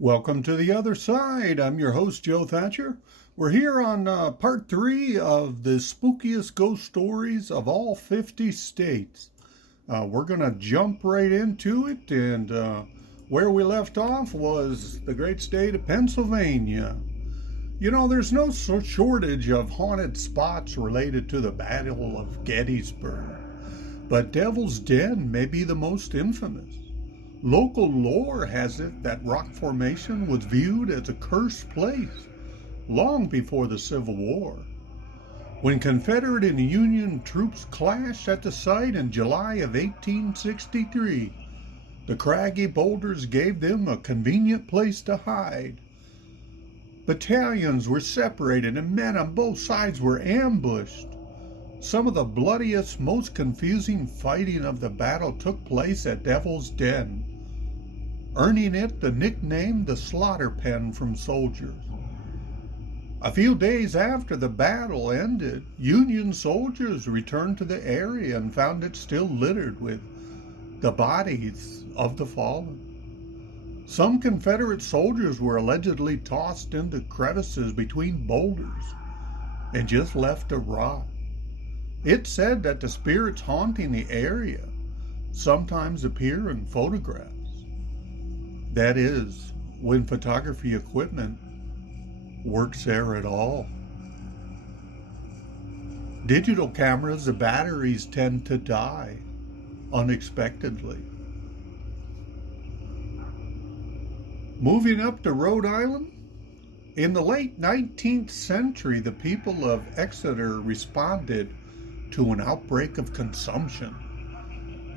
Welcome to the other side. I'm your host, Joe Thatcher. We're here on part 3 of the spookiest ghost stories of all 50 states. We're going to jump right into it, and where we left off was the great state of Pennsylvania. You know, there's no shortage of haunted spots related to the Battle of Gettysburg, but Devil's Den may be the most infamous. Local lore has it that rock formation was viewed as a cursed place long before the Civil War. When Confederate and Union troops clashed at the site in July of 1863, the craggy boulders gave them a convenient place to hide. Battalions were separated and men on both sides were ambushed. Some of the bloodiest, most confusing fighting of the battle took place at Devil's Den, earning it the nickname the Slaughter Pen from soldiers. A few days after the battle ended, Union soldiers returned to the area and found it still littered with the bodies of the fallen. Some Confederate soldiers were allegedly tossed into crevices between boulders and just left to rot. It's said that the spirits haunting the area sometimes appear in photographs. That is, when photography equipment works there at all. Digital cameras, the batteries tend to die unexpectedly. Moving up to Rhode Island, in the late 19th century, the people of Exeter responded to an outbreak of consumption,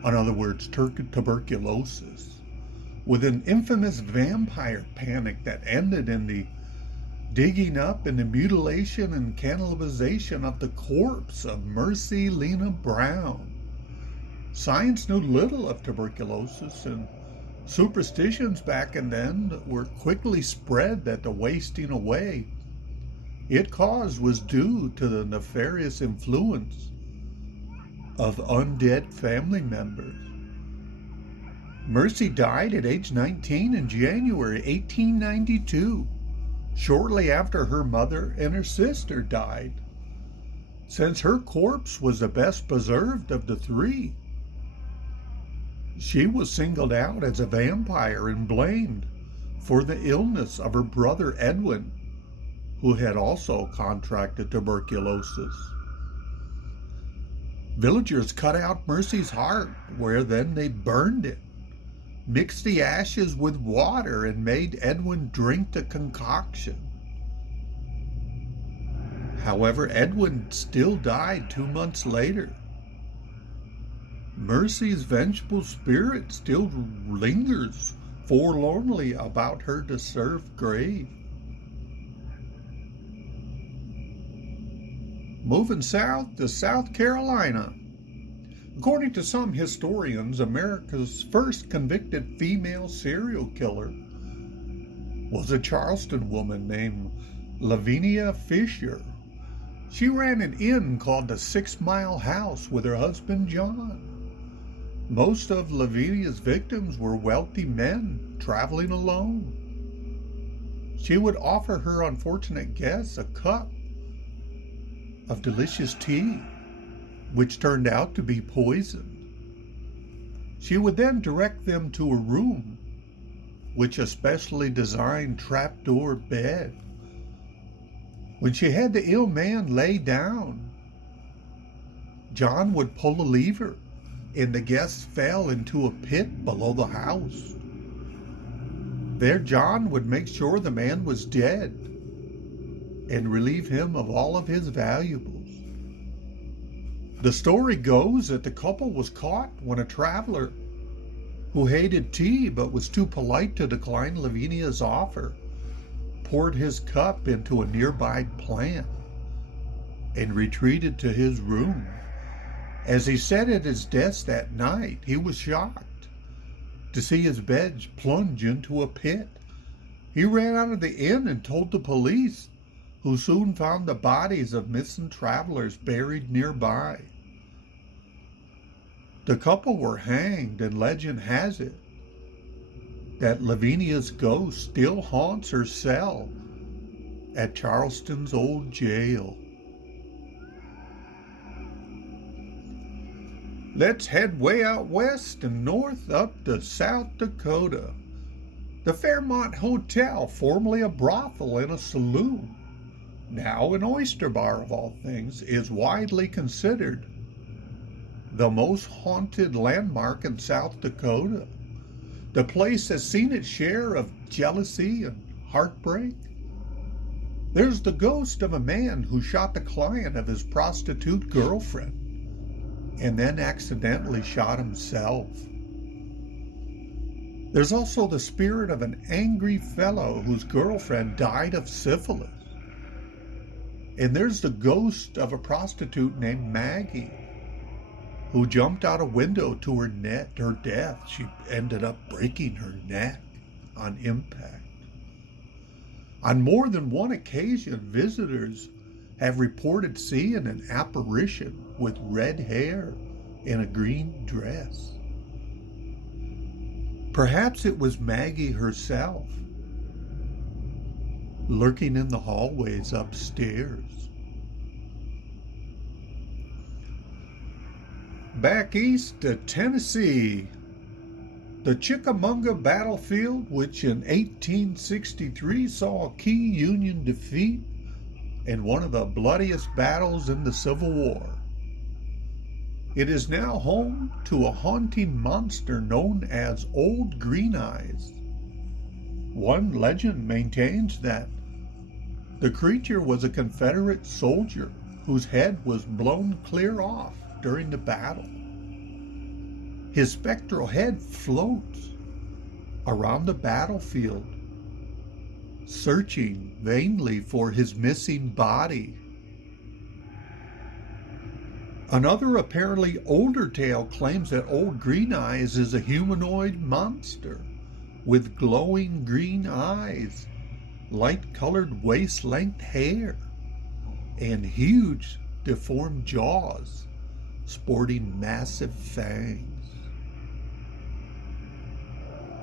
in other words, tuberculosis, with an infamous vampire panic that ended in the digging up and the mutilation and cannibalization of the corpse of Mercy Lena Brown. Science knew little of tuberculosis, and superstitions back and then were quickly spread that the wasting away it caused was due to the nefarious influence of undead family members. Mercy died at age 19 in January 1892, shortly after her mother and her sister died. Since her corpse was the best preserved of the three, she was singled out as a vampire and blamed for the illness of her brother Edwin, who had also contracted tuberculosis. Villagers cut out Mercy's heart, where then they burned it, mixed the ashes with water, and made Edwin drink the concoction. However, Edwin still died 2 months later. Mercy's vengeful spirit still lingers forlornly about her deserved grave. Moving south to South Carolina. According to some historians, America's first convicted female serial killer was a Charleston woman named Lavinia Fisher. She ran an inn called the 6 Mile House with her husband John. Most of Lavinia's victims were wealthy men traveling alone. She would offer her unfortunate guests a cup of delicious tea, which turned out to be poisoned. She would then direct them to a room, which a specially designed trapdoor bed. When she had the ill man lay down, John would pull a lever, and the guests fell into a pit below the house. There John would make sure the man was dead and relieve him of all of his valuables. The story goes that the couple was caught when a traveler who hated tea but was too polite to decline Lavinia's offer poured his cup into a nearby plant and retreated to his room. As he sat at his desk that night, he was shocked to see his bed plunge into a pit. He ran out of the inn and told the police, who soon found the bodies of missing travelers buried nearby. The couple were hanged, and legend has it that Lavinia's ghost still haunts her cell at Charleston's old jail. Let's head way out west and north up to South Dakota. The Fairmont Hotel, formerly a brothel and a saloon, now an oyster bar of all things, is widely considered the most haunted landmark in South Dakota. The place has seen its share of jealousy and heartbreak. There's the ghost of a man who shot the client of his prostitute girlfriend and then accidentally shot himself. There's also the spirit of an angry fellow whose girlfriend died of syphilis. And there's the ghost of a prostitute named Maggie who jumped out a window to her death. She ended up breaking her neck on impact. On more than one occasion, visitors have reported seeing an apparition with red hair in a green dress. Perhaps it was Maggie herself, lurking in the hallways upstairs. Back east to Tennessee, the Chickamauga battlefield, which in 1863 saw a key Union defeat in one of the bloodiest battles in the Civil War. It is now home to a haunting monster known as Old Green Eyes. One legend maintains that the creature was a Confederate soldier whose head was blown clear off during the battle. His spectral head floats around the battlefield, searching vainly for his missing body. Another apparently older tale claims that Old Green Eyes is a humanoid monster with glowing green eyes, light-colored waist-length hair, and huge deformed jaws sporting massive fangs.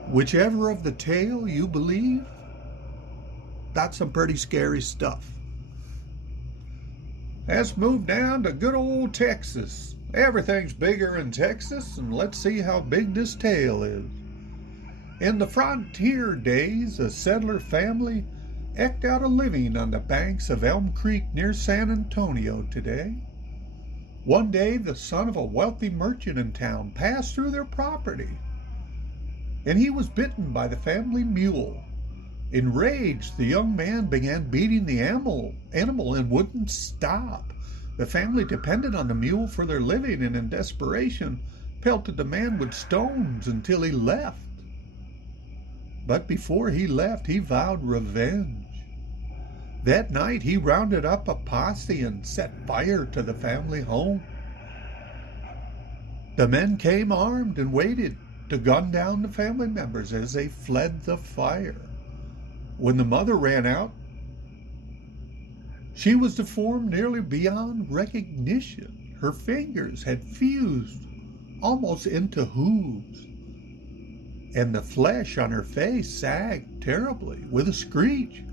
Whichever of the tale you believe, that's some pretty scary stuff. Let's move down to good old Texas. Everything's bigger in Texas, and let's see how big this tale is. In the frontier days, a settler family eked out a living on the banks of Elm Creek near San Antonio today. One day, the son of a wealthy merchant in town passed through their property, and he was bitten by the family mule. Enraged, the young man began beating the animal and wouldn't stop. The family depended on the mule for their living, and in desperation pelted the man with stones until he left. But before he left, he vowed revenge. That night, he rounded up a posse and set fire to the family home. The men came armed and waited to gun down the family members as they fled the fire. When the mother ran out, she was deformed nearly beyond recognition. Her fingers had fused almost into hooves, and the flesh on her face sagged terribly. With a screech,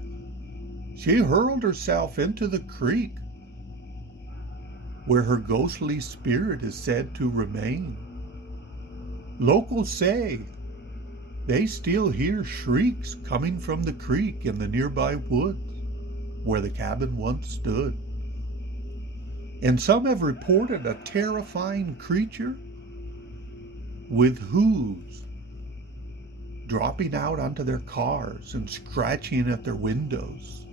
she hurled herself into the creek, where her ghostly spirit is said to remain. Locals say they still hear shrieks coming from the creek in the nearby woods where the cabin once stood. And some have reported a terrifying creature with hooves dropping out onto their cars and scratching at their windows,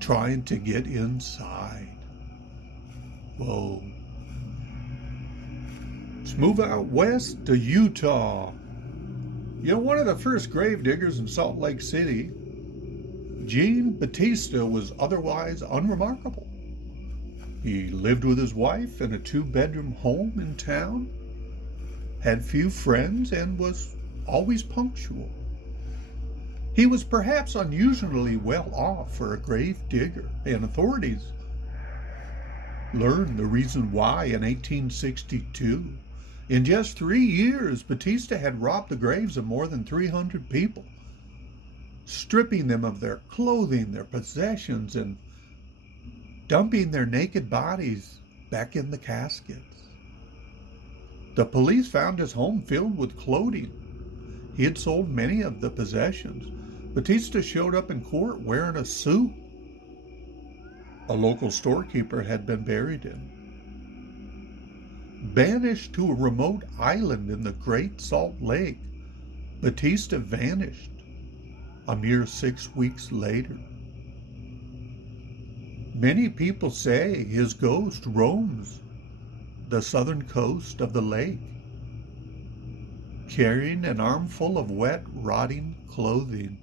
trying to get inside. Whoa. Let's move out west to Utah. You know, one of the first grave diggers in Salt Lake City, Jean Batista, was otherwise unremarkable. He lived with his wife in a 2-bedroom home in town, had few friends, and was always punctual. He was perhaps unusually well off for a grave digger, and authorities learned the reason why in 1862. In just 3 years, Batista had robbed the graves of more than 300 people, stripping them of their clothing, their possessions, and dumping their naked bodies back in the caskets. The police found his home filled with clothing. He had sold many of the possessions. Batista showed up in court wearing a suit a local storekeeper had been buried in. Banished to a remote island in the Great Salt Lake, Batista vanished a mere 6 weeks later. Many people say his ghost roams the southern coast of the lake, carrying an armful of wet, rotting clothing.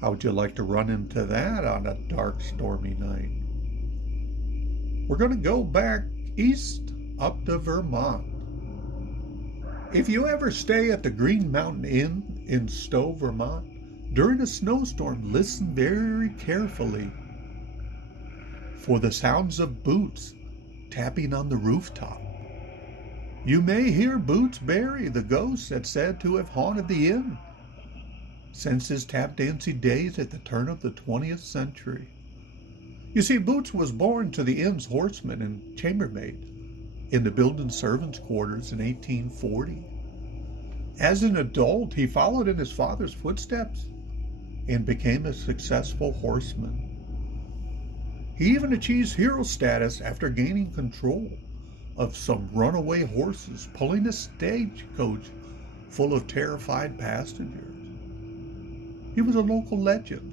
How would you like to run into that on a dark, stormy night? We're going to go back east up to Vermont. If you ever stay at the Green Mountain Inn in Stowe, Vermont, during a snowstorm, listen very carefully for the sounds of boots tapping on the rooftop. You may hear Boots Barry, the ghost that's said to have haunted the inn since his tap dancing days at the turn of the 20th century. You see, Boots was born to the inn's horseman and chambermaid in the building's servants' quarters in 1840. As an adult, he followed in his father's footsteps and became a successful horseman. He even achieved hero status after gaining control of some runaway horses, pulling a stagecoach full of terrified passengers. He was a local legend.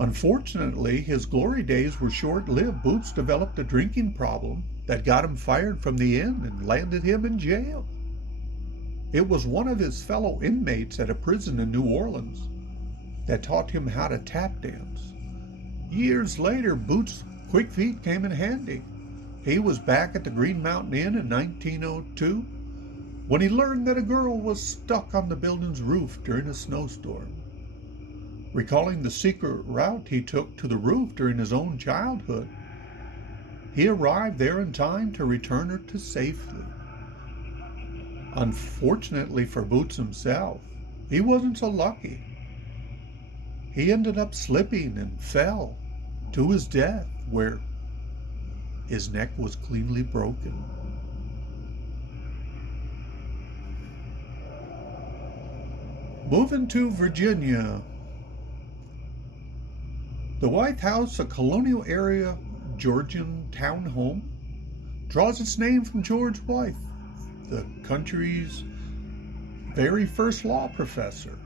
Unfortunately, his glory days were short-lived. Boots developed a drinking problem that got him fired from the inn and landed him in jail. It was one of his fellow inmates at a prison in New Orleans that taught him how to tap dance. Years later, Boots' quick feet came in handy. He was back at the Green Mountain Inn in 1902 when he learned that a girl was stuck on the building's roof during a snowstorm. Recalling the secret route he took to the roof during his own childhood, he arrived there in time to return her to safety. Unfortunately for Boots himself, he wasn't so lucky. He ended up slipping and fell to his death, where his neck was cleanly broken. Moving to Virginia. The White House, a colonial area Georgian town home, draws its name from George Wythe, the country's very first law professor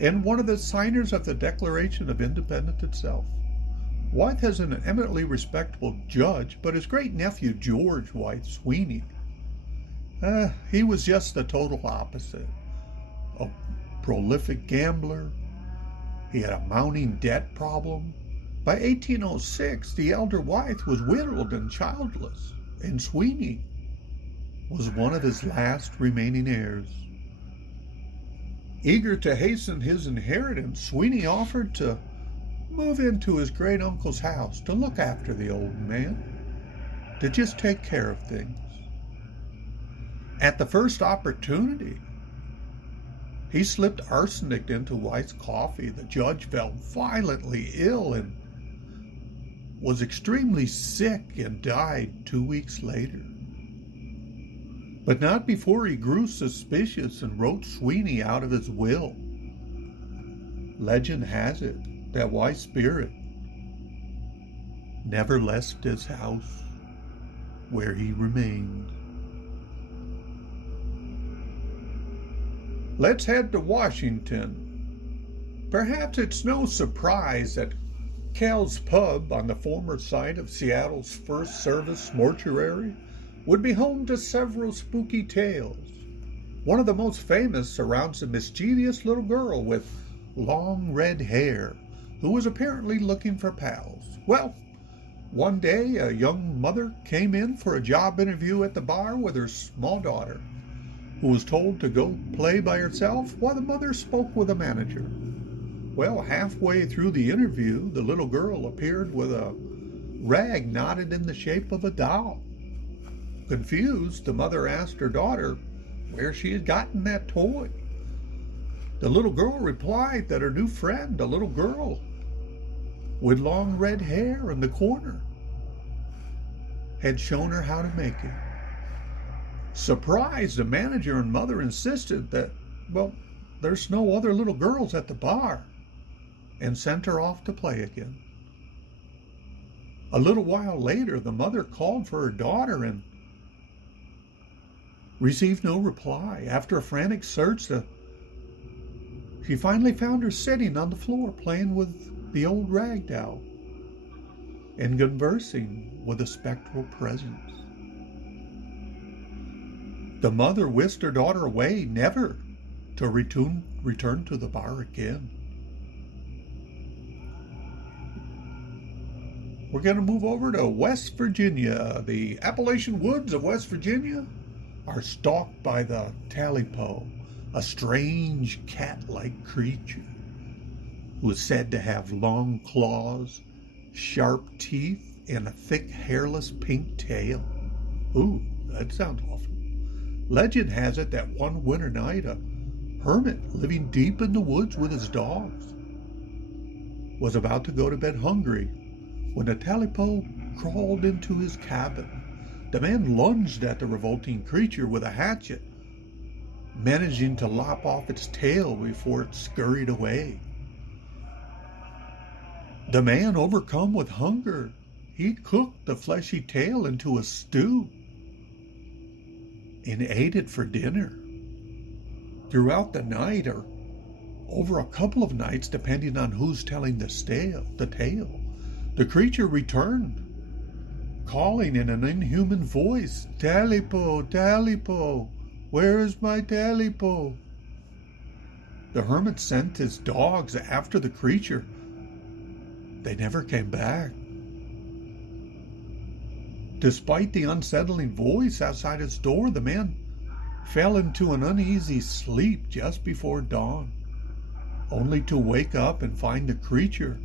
and one of the signers of the Declaration of Independence itself. Wythe is an eminently respectable judge, but his great-nephew George Wythe Sweeney, he was just the total opposite. A prolific gambler. He had a mounting debt problem. By 1806, the elder Wythe was widowed and childless, and Sweeney was one of his last remaining heirs. Eager to hasten his inheritance, Sweeney offered to move into his great-uncle's house to look after the old man, to just take care of things. At the first opportunity, he slipped arsenic into Wythe's coffee. The judge fell violently ill and was extremely sick and died 2 weeks later. But not before he grew suspicious and wrote Sweeney out of his will. Legend has it that Wythe's spirit never left his house, where he remained. Let's head to Washington. Perhaps it's no surprise that Cal's Pub, on the former site of Seattle's First Service Mortuary, would be home to several spooky tales. One of the most famous surrounds a mischievous little girl with long red hair who was apparently looking for pals. Well, one day a young mother came in for a job interview at the bar with her small daughter, who was told to go play by herself while the mother spoke with the manager. Well, halfway through the interview, the little girl appeared with a rag knotted in the shape of a doll. Confused, the mother asked her daughter where she had gotten that toy. The little girl replied that her new friend, a little girl with long red hair in the corner, had shown her how to make it. Surprised, the manager and mother insisted that, well, there's no other little girls at the bar, and sent her off to play again. A little while later, the mother called for her daughter and received no reply. After a frantic search, she finally found her sitting on the floor playing with the old rag doll and conversing with a spectral presence. The mother whisked her daughter away, never to return to the bar again. We're going to move over to West Virginia. The Appalachian woods of West Virginia are stalked by the talipo, a strange cat-like creature who is said to have long claws, sharp teeth, and a thick, hairless pink tail. Ooh, that sounds awful. Legend has it that one winter night, a hermit living deep in the woods with his dogs was about to go to bed hungry when the talipo crawled into his cabin. The man lunged at the revolting creature with a hatchet, managing to lop off its tail before it scurried away. The man, overcome with hunger, he cooked the fleshy tail into a stew and ate it for dinner. Throughout the night, or over a couple of nights, depending on who's telling the tale, the creature returned, calling in an inhuman voice, "Talipo, Talipo, where is my Talipo?" The hermit sent his dogs after the creature. They never came back. Despite the unsettling voice outside his door, the man fell into an uneasy sleep just before dawn, only to wake up and find the creature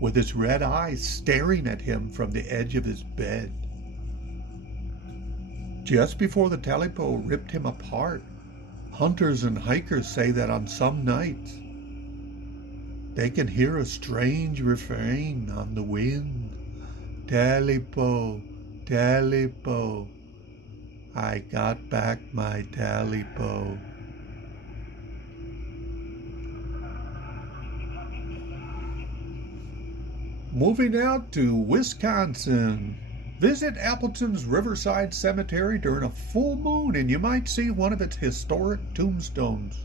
with its red eyes staring at him from the edge of his bed. Just before the talipo ripped him apart, hunters and hikers say that on some nights they can hear a strange refrain on the wind. "Talipo, Talipo, I got back my Talipo." Moving out to Wisconsin. Visit Appleton's Riverside Cemetery during a full moon and you might see one of its historic tombstones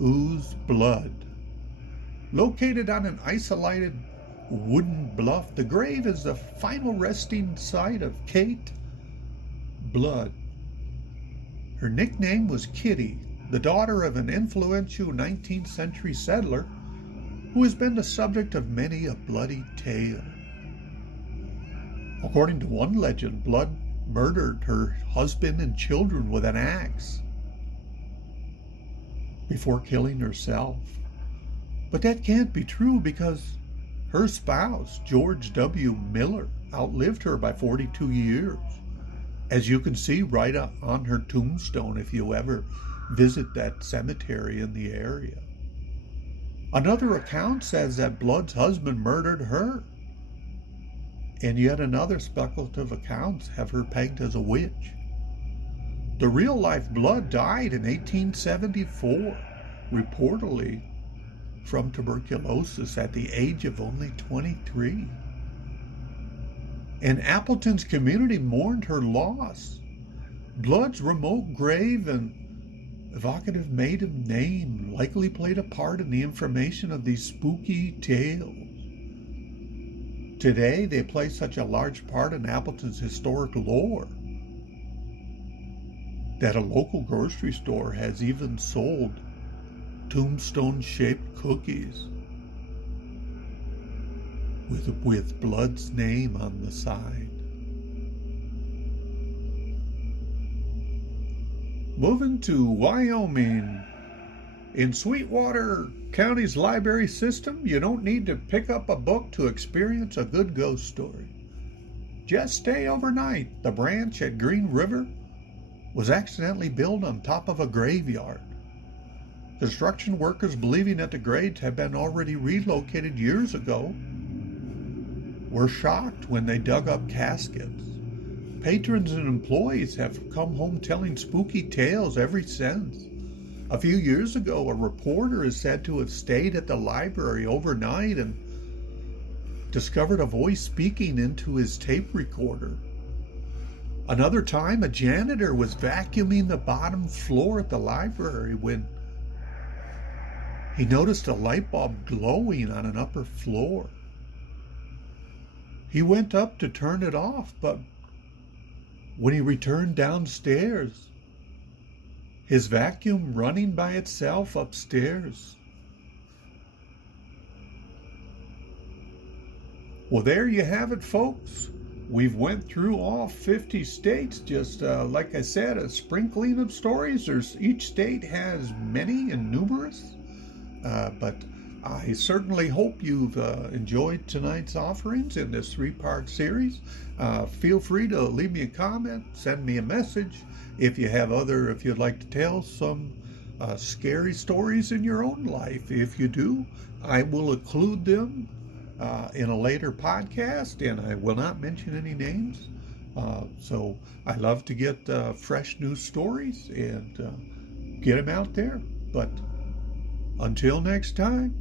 ooze blood. Located on an isolated wooden bluff, the grave is the final resting site of Kate Blood. Her nickname was Kitty, the daughter of an influential 19th century settler who has been the subject of many a bloody tale. According to one legend, Blood murdered her husband and children with an axe before killing herself. But that can't be true because her spouse, George W. Miller, outlived her by 42 years, as you can see right on her tombstone if you ever visit that cemetery in the area. Another account says that Blood's husband murdered her, and yet another speculative accounts have her pegged as a witch. The real-life Blood died in 1874, reportedly from tuberculosis at the age of only 23. And Appleton's community mourned her loss. Blood's remote grave and evocative maiden name likely played a part in the information of these spooky tales. Today, they play such a large part in Appleton's historic lore that a local grocery store has even sold tombstone-shaped cookies with Blood's name on the side. Moving to Wyoming. In Sweetwater County's library system, you don't need to pick up a book to experience a good ghost story. Just stay overnight. The branch at Green River was accidentally built on top of a graveyard. Construction workers, believing that the graves had been already relocated years ago, were shocked when they dug up caskets. Patrons and employees have come home telling spooky tales ever since. A few years ago, a reporter is said to have stayed at the library overnight and discovered a voice speaking into his tape recorder. Another time, a janitor was vacuuming the bottom floor at the library when he noticed a light bulb glowing on an upper floor. He went up to turn it off, but when he returned downstairs, his vacuum running by itself upstairs. Well, there you have it, folks. We've went through all 50 states, just like I said, a sprinkling of stories. Each state has many and numerous, but I certainly hope you've enjoyed tonight's offerings in this 3-part series. Feel free to leave me a comment, send me a message. If you'd like to tell some scary stories in your own life. If you do, I will include them in a later podcast, and I will not mention any names. So I love to get fresh news stories and get them out there. But until next time,